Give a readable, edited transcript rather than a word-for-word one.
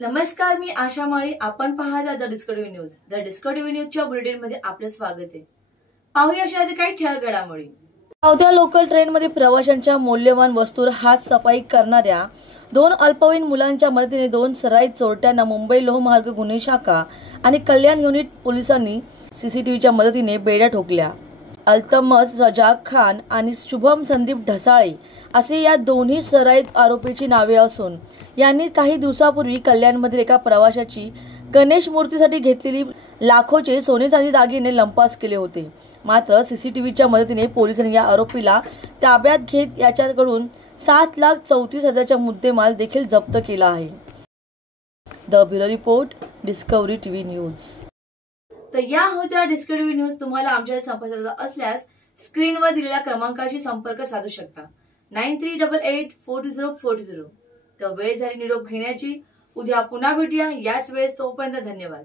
नमस्कार, मी आशा माळी. आपण पाहता the discovery news. The discovery न्यूजच्या बुलेटिन मध्ये आपलं स्वागत आहे. पाहूया अशा काही ठळक घडामोडी. धावत्या लोकल ट्रेनमध्ये प्रवाशांच्या मौल्यवान वस्तूंवर हात सफाई करणाऱ्या दोन अल्पवयीन मुलांच्या मदतीने दोन सराईत चोरट्यांना मुंबई लोहमार्ग गुन्हे शाखा आणि कल्याण युनिट पोलिसांनी सीसीटीव्हीच्या मदतीने बेड्या ठोकल्या. अल्तमस रजाक खान आणि शुभम संदीप ढसाळे असे या दोन्ही सराईत आरोपीची नावे असून यांनी काही दिवसापूर्वी कल्याणमधील एका प्रवाशाची गणेश मूर्तीसाठी घेतलेली लाखोचे सोने चांदी दागिने लंपास केले होते. मात्र सीसीटीव्हीच्या मदतीने पोलिसांनी या आरोपीला ताब्यात घेत याच्याकडून 7,34,000चा मुद्देमाल देखील जप्त केला आहे. The bureau report, discovery TV news. तर या होत्या डिस्कव्हरी न्यूज. तुम्हाला आमच्या संपर्कात असल्यास स्क्रीनवर दिलेल्या क्रमांकाशी संपर्क साधू शकता. 93884040. तर वेळ झाली निरोप घेण्याची. उद्या पुन्हा भेटूया याच वेळेस. तोपर्यंत धन्यवाद.